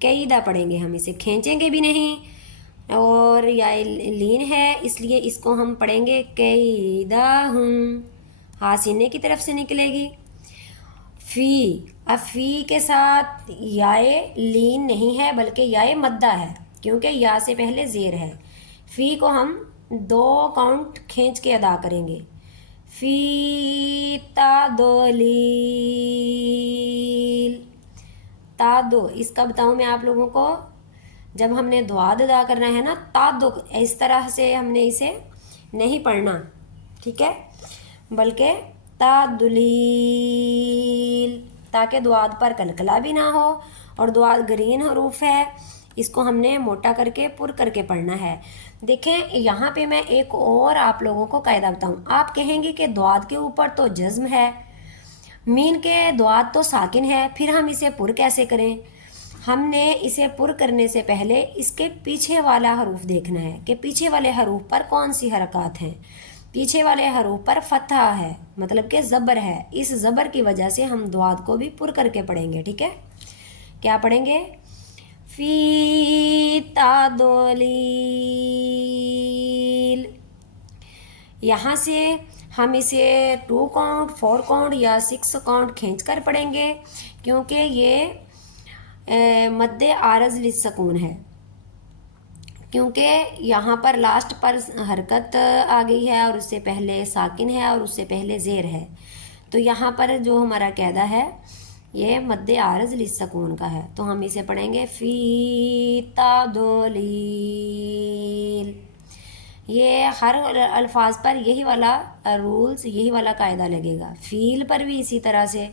قیدہ پڑھیں گے ہم اسے، کھینچیں گے بھی نہیں، اور یا لین ہے اس لیے اس کو ہم پڑھیں گے قیدہ ہم، ہاں سینے کی طرف سے نکلے گی۔ فی، اب فی کے ساتھ یائے لین نہیں ہے بلکہ یائے مدہ ہے، کیونکہ یا سے پہلے زیر ہے۔ فی کو ہم 2 کاؤنٹ کھینچ کے ادا کریں گے۔ فی تا دو لیل، تا دو، اس کا بتاؤں میں آپ لوگوں کو، جب ہم نے دعاد ادا کرنا ہے نا، تا دو اس طرح سے ہم نے اسے نہیں پڑھنا، ٹھیک ہے، بلکہ تا دلیل، تاکہ دعاد پر کلکلا بھی نہ ہو، اور دعاد گرین حروف ہے، اس کو ہم نے موٹا کر کے پر کر کے پڑھنا ہے۔ دیکھیں یہاں پہ میں ایک اور آپ لوگوں کو قاعدہ بتاؤں، آپ کہیں گے کہ دعاد کے اوپر تو جزم ہے، مین کے دعاد تو ساکن ہے، پھر ہم اسے پر کیسے کریں؟ ہم نے اسے پر کرنے سے پہلے اس کے پیچھے والا حروف دیکھنا ہے کہ پیچھے والے حروف پر کون سی حرکات ہیں۔ پیچھے والے حروف پر فتحہ ہے، مطلب کہ زبر ہے، اس زبر کی وجہ سے ہم دعاد کو بھی پر کر کے پڑھیں گے، ٹھیک ہے؟ کیا پڑھیں گے؟ فی تا دو لیل، یہاں سے ہم اسے 2 کاؤنٹ، 4 کاؤنٹ یا 6 کاؤنٹ کھینچ کر پڑھیں گے، کیونکہ یہ مد عارض للسکون ہے، کیونکہ یہاں پر لاسٹ پر حرکت آ گئی ہے اور اس سے پہلے ساکن ہے اور اس سے پہلے زیر ہے، تو یہاں پر جو ہمارا قاعدہ ہے یہ مد عارض للسکون کا ہے، تو ہم اسے پڑھیں گے فی تا دو لیل۔ یہ ہر الفاظ پر یہی والا رولز، یہی والا قاعدہ لگے گا، فیل پر بھی اسی طرح سے،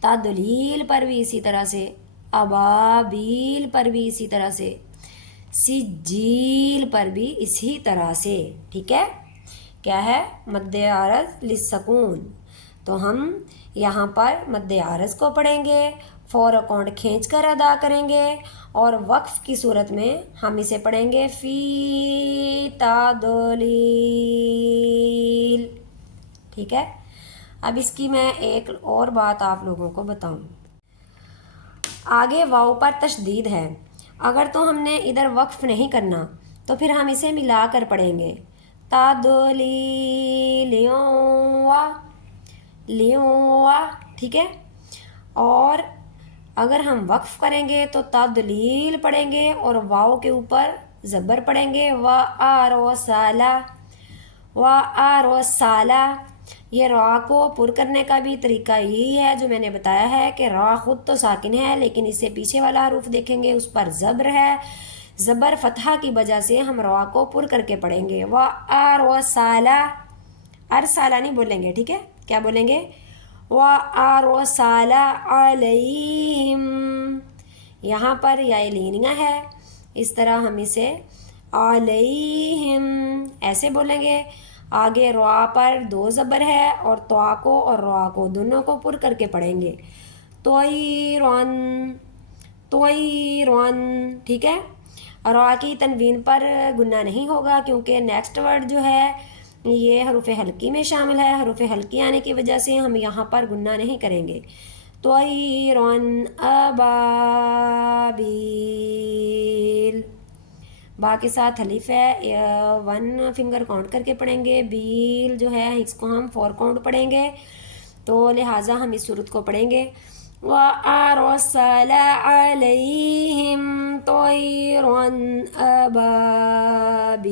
تدلیل پر بھی اسی طرح سے، ابابیل پر بھی اسی طرح سے، سجیل پر بھی اسی طرح سے، ٹھیک ہے؟ کیا ہے؟ مد عارض للسکون، تو ہم یہاں پر مد عارض کو پڑھیں گے، 4 اکاؤنٹ کھینچ کر ادا کریں گے، اور وقف کی صورت میں ہم اسے پڑھیں گے فی تا دو لیل، ٹھیک ہے؟ اب اس کی میں ایک اور بات آپ لوگوں کو بتاؤں، آگے واو پر تشدید ہے، اگر تو ہم نے ادھر وقف نہیں کرنا تو پھر ہم اسے ملا کر پڑھیں گے، تا دو لیوا، لیوا، ٹھیک ہے؟ اور اگر ہم وقف کریں گے تو تدلیل پڑھیں گے اور واو کے اوپر زبر پڑھیں گے، وا آرو سالا، وا آرو سالا۔ یہ را کو پر کرنے کا بھی طریقہ یہی ہے جو میں نے بتایا ہے کہ را خود تو ساکن ہے لیکن اس سے پیچھے والا حروف دیکھیں گے اس پر زبر ہے، زبر فتحہ کی وجہ سے ہم را کو پر کر کے پڑھیں گے، وا آرو سالا، ارسالہ نہیں بولیں گے، ٹھیک ہے؟ کیا بولیں گے؟ وَأَرْسَلَ عَلَيْهِمْ، یہاں پر یا لینیہ ہے، اس طرح ہم اسے علیہم ایسے بولیں گے، آگے روا پر 2 زبر ہے اور توا کو اور روا کو دونوں کو پر کر کے پڑھیں گے، طیرن، طیرن، ٹھیک ہے؟ روا کی تنوین پر گنہ نہیں ہوگا کیونکہ نیکسٹ ورڈ جو ہے یہ حروف حلقی میں شامل ہے، حروف حلقی آنے کی وجہ سے ہم یہاں پر گنہ نہیں کریں گے، طیرن ابابیل، با کے ساتھ حلیف ہے، 1 فنگر کاؤنٹ کر کے پڑھیں گے، بیل جو ہے اس کو ہم 4 کاؤنٹ پڑھیں گے، تو لہٰذا ہم اس صورت کو پڑھیں گے وَأَرْسَلَ عَلَيْهِمْ طَيْرًا أَبَابِيلَ۔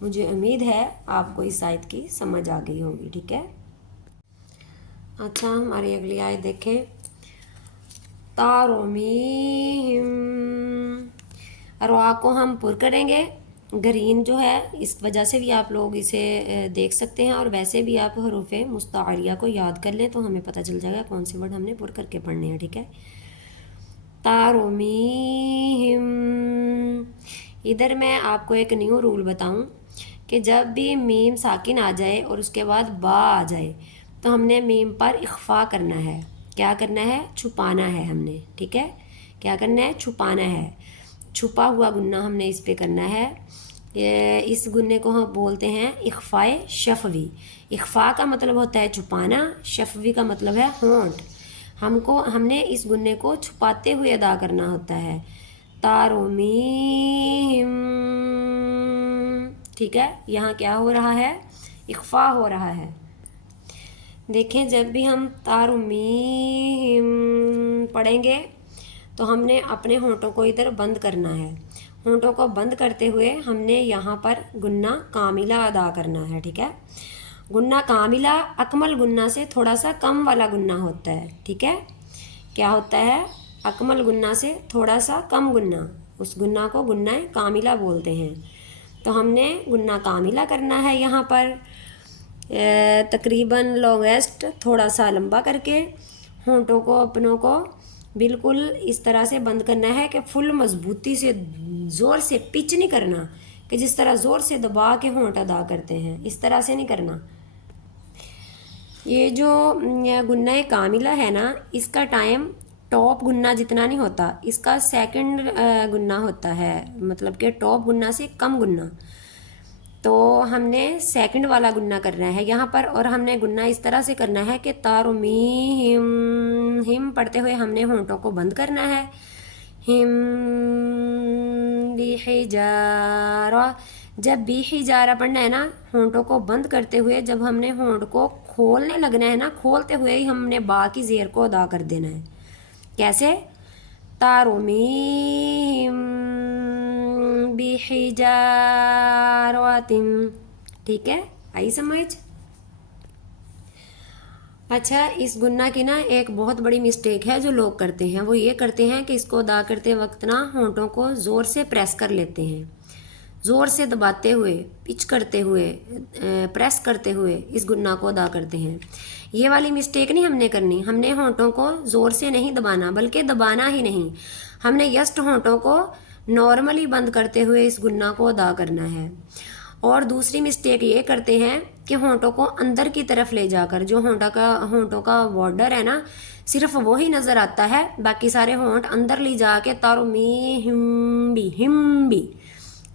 مجھے امید ہے آپ کو اس آیت کی سمجھ آ گئی ہوگی، ٹھیک ہے؟ اچھا ہماری اگلی آیت دیکھیں، تَرْمِیہِم، روا کو ہم پر کریں گے، گرین جو ہے اس وجہ سے بھی آپ لوگ اسے دیکھ سکتے ہیں، اور ویسے بھی آپ حروف مستعاریہ کو یاد کر لیں تو ہمیں پتہ چل جائے گا کون سی ورڈ ہم نے پر کر کے پڑھنے ہیں، ٹھیک ہے؟ تَرْمِیہِم، ادھر میں آپ کو ایک نیو رول بتاؤں کہ جب بھی میم ساکن آ جائے اور اس کے بعد با آ جائے تو ہم نے میم پر اخفا کرنا ہے، کیا کرنا ہے؟ چھپانا ہے ہم نے، ٹھیک ہے؟ کیا کرنا ہے؟ چھپانا ہے، چھپا ہوا گنہ ہم نے اس پہ کرنا ہے، اس گنے کو ہم بولتے ہیں اخفائے شفوی، اخفا کا مطلب ہوتا ہے چھپانا، شفوی کا مطلب ہے ہونٹ، ہم نے اس گنے کو چھپاتے ہوئے ادا کرنا ہوتا ہے، تارمیم، ٹھیک ہے، یہاں کیا ہو رہا ہے، اخفا ہو رہا ہے۔ دیکھیں جب بھی ہم تارمیم پڑھیں گے تو ہم نے اپنے ہونٹوں کو ادھر بند کرنا ہے، ہونٹوں کو بند کرتے ہوئے ہم نے یہاں پر گنہ کاملہ ادا کرنا ہے، ٹھیک ہے۔ گنہ کاملہ اکمل گنہ سے تھوڑا سا کم والا گنہ ہوتا ہے، ٹھیک ہے، کیا ہوتا ہے، اکمل گنہ سے تھوڑا سا کم گنہ، اس گنہ کو گنہ کاملہ بولتے ہیں۔ تو ہم نے گنہ کاملہ کرنا ہے یہاں پر تقریباً لانگیسٹ تھوڑا سا لمبا کر کے، ہونٹوں کو اپنوں کو بالکل اس طرح سے بند کرنا ہے کہ فل مضبوطی سے زور سے پچ نہیں کرنا، کہ جس طرح زور سے دبا کے ہونٹ ادا کرتے ہیں اس طرح سے نہیں کرنا۔ یہ جو گنہ کاملہ ہے نا، اس کا ٹائم ٹاپ گنہ جتنا نہیں ہوتا، اس کا سیکنڈ گنہ ہوتا ہے، مطلب کہ ٹاپ گنہ سے کم گنہ، تو ہم نے سیکنڈ والا گنہ کرنا ہے یہاں پر، اور ہم نے گنہ اس طرح سے کرنا ہے کہ تارمیم، ہم پڑھتے ہوئے ہم نے ہونٹوں کو بند کرنا ہے، ہم بحجارہ، جب بھی حجارہ پڑھنا ہے نا، ہونٹوں کو بند کرتے ہوئے جب ہم نے ہونٹ کو کھولنے لگنا ہے نا، کھولتے ہوئے ہی ہم نے با کی زیر کو ادا کر دینا ہے، کیسے، تارمیم بحجارۃ، ٹھیک ہے، آئی سمجھ۔ اچھا، اس گنہ کی نا ایک بہت بڑی مسٹیک ہے جو لوگ کرتے ہیں، وہ یہ کرتے ہیں کہ اس کو ادا کرتے وقت نا ہونٹوں کو زور سے پریس کر لیتے ہیں، زور سے دباتے ہوئے، پچ کرتے ہوئے، پریس کرتے ہوئے اس گنہ کو ادا کرتے ہیں۔ یہ والی مسٹیک نہیں ہم نے کرنی، ہم نے ہونٹوں کو زور سے نہیں دبانا، بلکہ دبانا ہی نہیں، ہم نے جسٹ ہونٹوں کو نارملی بند کرتے ہوئے اس گنہ کو ادا کرنا ہے۔ اور دوسری مسٹیک یہ کرتے ہیں کہ ہونٹوں کو اندر کی طرف لے جا کر، جو ہونٹوں کا بارڈر ہے نا، صرف وہی نظر آتا ہے، باقی سارے ہونٹ اندر لی جا کے تارمیم بھی، ہم بھی،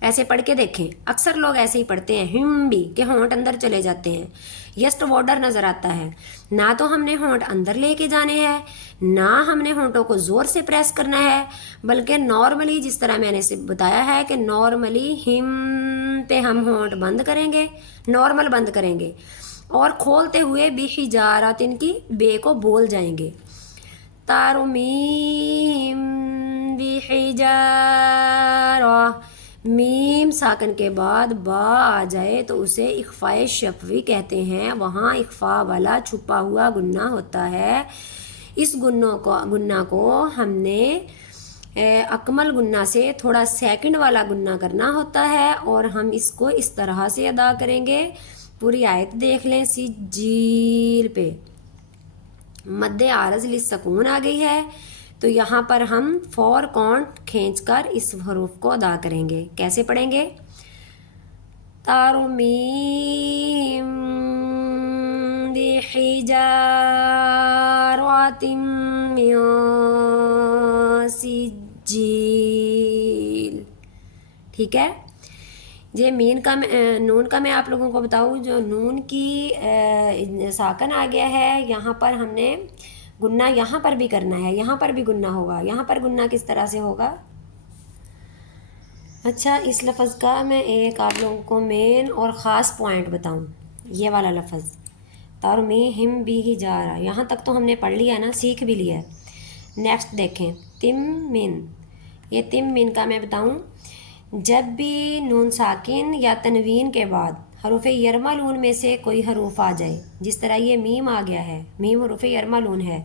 ایسے پڑھ کے دیکھیں، اکثر لوگ ایسے ہی پڑھتے ہیں، ہم بھی، کہ ہونٹ اندر چلے جاتے ہیں، یسٹ بارڈر نظر آتا ہے، نہ تو ہم نے ہونٹ اندر لے کے جانے ہیں، نہ ہم نے ہونٹوں کو زور سے پریس کرنا ہے، بلکہ نارملی جس طرح میں نے بتایا ہے کہ نارملی ہم پہ ہم ہونٹ بند کریں گے، نارمل بند کریں گے، اور کھولتے ہوئے بحجارۃ کی بے کو بول جائیں گے، تارمیم بحجارہ، میم ساکن کے بعد با آ جائے تو اسے اخفاء شفوی کہتے ہیں، وہاں اخفاء والا چھپا ہوا گنہ ہوتا ہے، اس گنہ کو ہم نے اکمل گنہ سے تھوڑا سیکنڈ والا گنہ کرنا ہوتا ہے، اور ہم اس کو اس طرح سے ادا کریں گے، پوری آیت دیکھ لیں، سجیل پہ مد عارض للسکون آ گئی ہے، تو یہاں پر ہم 4 کاؤنٹ کھینچ کر اس حروف کو ادا کریں گے، کیسے پڑھیں گے، تارمیم بحجارۃ من سجیل، ٹھیک ہے۔ یہ نون کا میں آپ لوگوں کو بتاؤں، جو نون کی ساکن آ گیا ہے، یہاں پر ہم نے گنہ یہاں پر بھی کرنا ہے، یہاں پر بھی گنہ ہوگا، یہاں پر گنہ کس طرح سے ہوگا۔ اچھا، اس لفظ کا میں ایک آپ لوگوں کو مین اور خاص پوائنٹ بتاؤں، یہ والا لفظ تارمیم بحجارہ، یہاں تک تو ہم نے پڑھ لیا نا، سیکھ بھی لیا ہے۔ نیکسٹ دیکھیں، تم من کا میں بتاؤں، جب بھی نون ساکن یا تنوین کے بعد حروف یرملون میں سے کوئی حروف آ جائے، جس طرح یہ میم آ گیا ہے، میم حروف یرملون ہے،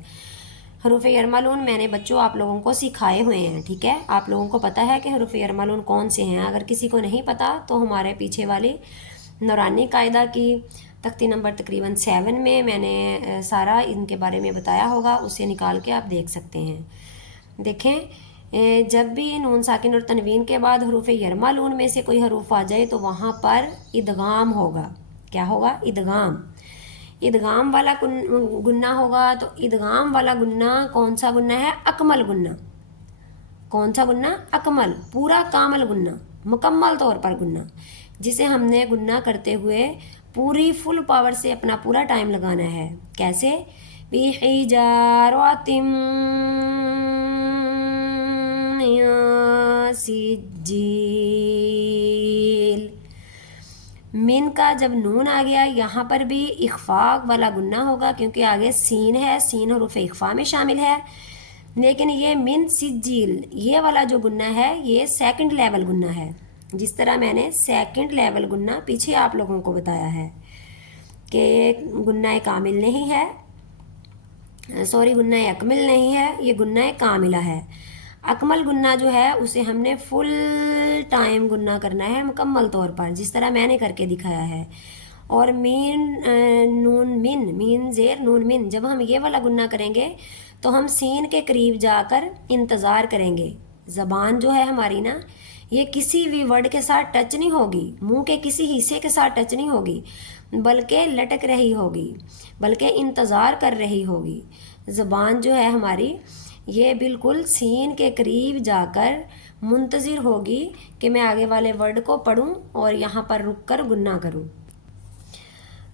حروف یرملون میں نے بچوں آپ لوگوں کو سکھائے ہوئے ہیں، ٹھیک ہے، آپ لوگوں کو پتہ ہے کہ حروف یرملون کون سے ہیں، اگر کسی کو نہیں پتہ تو ہمارے پیچھے والی نورانی قاعدہ کی تختی نمبر تقریباً 7 میں نے سارا ان کے بارے میں بتایا ہوگا، اسے نکال کے آپ دیکھ سکتے ہیں۔ دیکھیں، جب بھی نون ساکن اور تنوین کے بعد حروف یرملون میں سے کوئی حروف آ جائے تو وہاں پر ادغام ہوگا، کیا ہوگا، ادغام والا گنہ ہوگا، تو ادغام والا گنہ کون سا گنہ ہے، اکمل گنہ، کون سا گنہ، اکمل، پورا کامل گنہ، مکمل طور پر گنہ، جسے ہم نے گنہ کرتے ہوئے پوری فل پاور سے اپنا پورا ٹائم لگانا ہے، کیسے، بحجارة من سجیل. من کا جب نون آ گیا یہاں پر بھی اخفاء والا گنہ ہوگا کیونکہ آگے سین ہے، سین حروف اخفاء میں شامل ہے. لیکن یہ من سجیل یہ والا جو گنہ ہے یہ سیکنڈ لیول گنہ ہے، جس طرح میں نے سیکنڈ لیول گنہ پیچھے آپ لوگوں کو بتایا ہے کہ گنہ کامل نہیں ہے، سوری گنہ اکمل نہیں ہے، یہ گنہ کاملہ ہے. اکمل گنہ جو ہے اسے ہم نے فل ٹائم گنہ کرنا ہے مکمل طور پر، جس طرح میں نے کر کے دکھایا ہے. اور مین نون من، مین زیر نون من، جب ہم یہ والا گنہ کریں گے تو ہم سین کے قریب جا کر انتظار کریں گے. زبان جو ہے ہماری نا یہ کسی بھی ورڈ کے ساتھ ٹچ نہیں ہوگی، منہ کے کسی حصے کے ساتھ ٹچ نہیں ہوگی، بلکہ لٹک رہی ہوگی، بلکہ انتظار کر رہی ہوگی. زبان جو ہے ہماری یہ بالکل سین کے قریب جا کر منتظر ہوگی کہ میں آگے والے ورڈ کو پڑھوں اور یہاں پر رک کر گنہ کروں.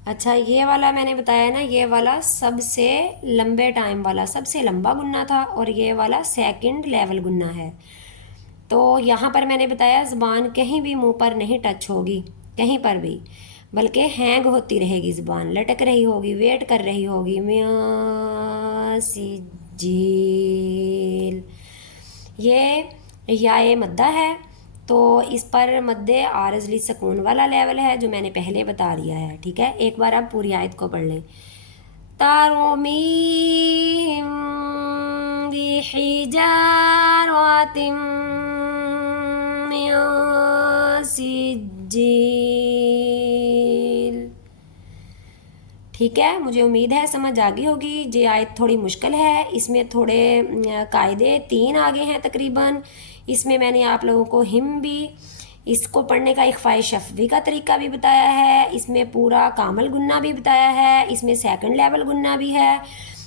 اچھا یہ والا میں نے بتایا نا، یہ والا سب سے لمبے ٹائم والا سب سے لمبا گنہ تھا اور یہ والا سیکنڈ لیول گنہ ہے. تو یہاں پر میں نے بتایا زبان کہیں بھی منہ پر نہیں ٹچ ہوگی کہیں پر بھی، بلکہ ہینگ ہوتی رہے گی، زبان لٹک رہی ہوگی، ویٹ کر رہی ہوگی. میاں سجیل یہ یائے مدہ ہے تو اس پر مد عارض للسکون والا لیول ہے جو میں نے پہلے بتا دیا ہے. ٹھیک ہے، ایک بار آپ پوری آیت کو پڑھ لیں. ترمیم بحجارۃ من سجیل. ٹھیک ہے، مجھے امید ہے سمجھ آ گئی ہوگی. یہ آیت تھوڑی مشکل ہے، اس میں تھوڑے قاعدے 3 آگے ہیں تقریباً. اس میں میں نے آپ لوگوں کو ہم بھی، اس کو پڑھنے کا اخفاء شفوی کا طریقہ بھی بتایا ہے، اس میں پورا کامل گنہ بھی بتایا ہے، اس میں سیکنڈ لیول گنہ بھی ہے.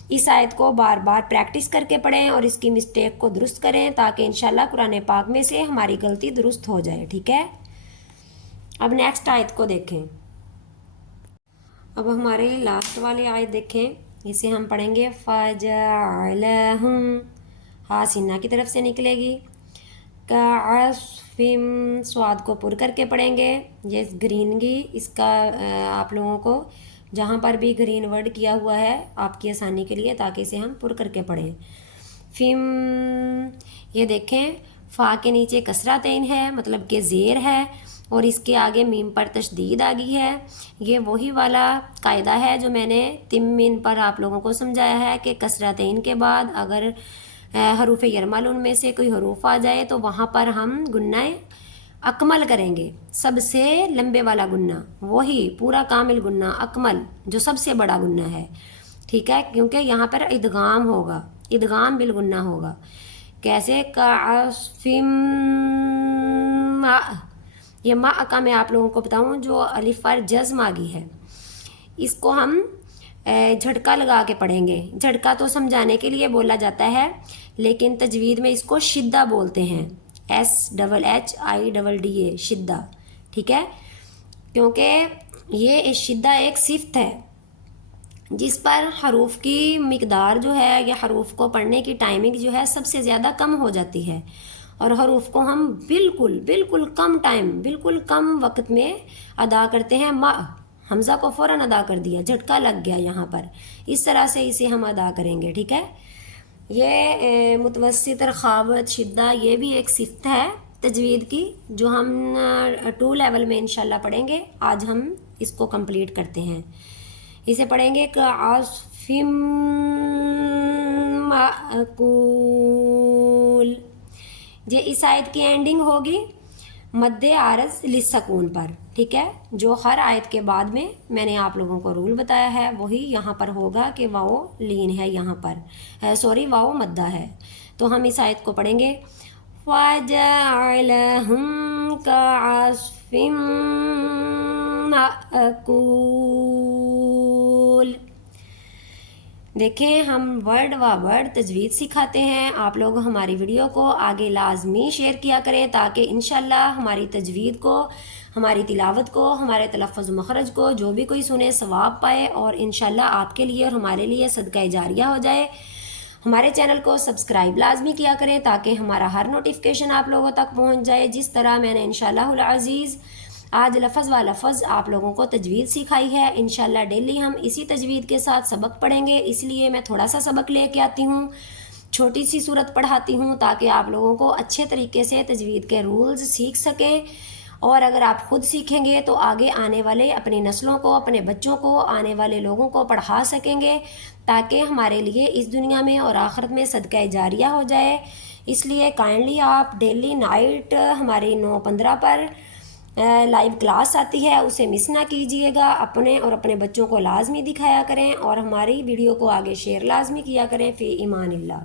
اس آیت کو بار بار پریکٹس کر کے پڑھیں اور اس کی مسٹیک کو درست کریں تاکہ انشاءاللہ قرآن پاک میں سے ہماری غلطی درست ہو جائے. ٹھیک ہے، اب نیکسٹ آیت کو دیکھیں. اب ہمارے لاسٹ والے آیت دیکھیں، اسے ہم پڑھیں گے فَجَعَلَهُمْ، ہاں سینہ کی طرف سے نکلے گی. کَعَصْفٍ، سواد کو پر کر کے پڑھیں گے. یہ گرینگی اس کا آپ لوگوں کو جہاں پر بھی گرین ورڈ کیا ہوا ہے آپ کی آسانی کے لیے تاکہ اسے ہم پر کر کے پڑھیں. فم، یہ دیکھیں فا کے نیچے کسرتین ہے مطلب کہ زیر ہے اور اس کے آگے میم پر تشدید آ گئی ہے. یہ وہی والا قاعدہ ہے جو میں نے تمین پر آپ لوگوں کو سمجھایا ہے کہ کسرتین کے بعد اگر حروف یرملون میں سے کوئی حروف آ جائے تو وہاں پر ہم گنہ اکمل کریں گے، سب سے لمبے والا گنہ، وہی پورا کامل گنہ اکمل جو سب سے بڑا گنہ ہے. ٹھیک ہے، کیونکہ یہاں پر ادغام ہوگا، ادغام بالگنہ ہوگا. کیسے؟ کعصفم، یہ ما کا میں آپ لوگوں کو بتاؤں جو الف پر جزم آ گئی ہے اس کو ہم جھٹکا لگا کے پڑھیں گے. جھٹکا تو سمجھانے کے لیے بولا جاتا ہے لیکن تجوید میں اس کو شدہ بولتے ہیں، SHIDDA، شدہ. ٹھیک ہے، کیونکہ یہ شدہ ایک صفت ہے جس پر حروف کی مقدار جو ہے یا حروف کو پڑھنے کی ٹائمنگ جو ہے سب سے زیادہ کم ہو جاتی ہے اور حروف کو ہم بالکل کم ٹائم، بالکل کم وقت میں ادا کرتے ہیں. حمزہ کو فوراً ادا کر دیا، جھٹکا لگ گیا یہاں پر، اس طرح سے اسے ہم ادا کریں گے. ٹھیک ہے، یہ متوسط اور خافت شدہ یہ بھی ایک صفت ہے تجوید کی جو ہم 2 لیول میں انشاءاللہ پڑھیں گے. آج ہم اس کو کمپلیٹ کرتے ہیں. اسے پڑھیں گے کعصفم مأکول. یہ اس آیت کی اینڈنگ ہوگی مد عارض للسکون پر. ٹھیک ہے، جو ہر آیت کے بعد میں نے آپ لوگوں کو رول بتایا ہے وہی یہاں پر ہوگا کہ واو لین ہے، یہاں پر واو مدہ ہے. تو ہم اس آیت کو پڑھیں گے وَجَعَلَهُمْ كَعَصْفٍ مَأْكُولٍ. دیکھیں ہم ورڈ و ورڈ تجوید سکھاتے ہیں، آپ لوگ ہماری ویڈیو کو آگے لازمی شیئر کیا کریں تاکہ انشاءاللہ ہماری تجوید کو ہماری تلاوت کو، ہمارے تلفظ و مخرج کو جو بھی کوئی سنے ثواب پائے، اور انشاءاللہ آپ کے لیے اور ہمارے لیے صدقہ جاریہ ہو جائے۔ ہمارے چینل کو سبسکرائب لازمی کیا کریں تاکہ ہمارا ہر نوٹیفیکیشن آپ لوگوں تک پہنچ جائے، جس طرح میں نے انشاءاللہ العزیز آج لفظ و لفظ آپ لوگوں کو تجوید سکھائی ہے۔ انشاءاللہ ڈیلی ہم اسی تجوید کے ساتھ سبق پڑھیں گے، اس لیے میں تھوڑا سا سبق لے کے آتی ہوں، چھوٹی سی صورت پڑھاتی ہوں تاکہ آپ لوگوں کو اچھے طریقے سے تجوید کے رولز سیکھ سکیں، اور اگر آپ خود سیکھیں گے تو آگے آنے والے اپنی نسلوں کو، اپنے بچوں کو، آنے والے لوگوں کو پڑھا سکیں گے، تاکہ ہمارے لیے اس دنیا میں اور آخرت میں صدقہ جاریہ ہو جائے۔ اس لیے کائنڈلی آپ ڈیلی نائٹ ہماری 9:15 پر لائیو کلاس آتی ہے، اسے مس نہ کیجیے گا، اپنے اور اپنے بچوں کو لازمی دکھایا کریں، اور ہماری ویڈیو کو آگے شیئر لازمی کیا کریں۔ فی امان اللہ۔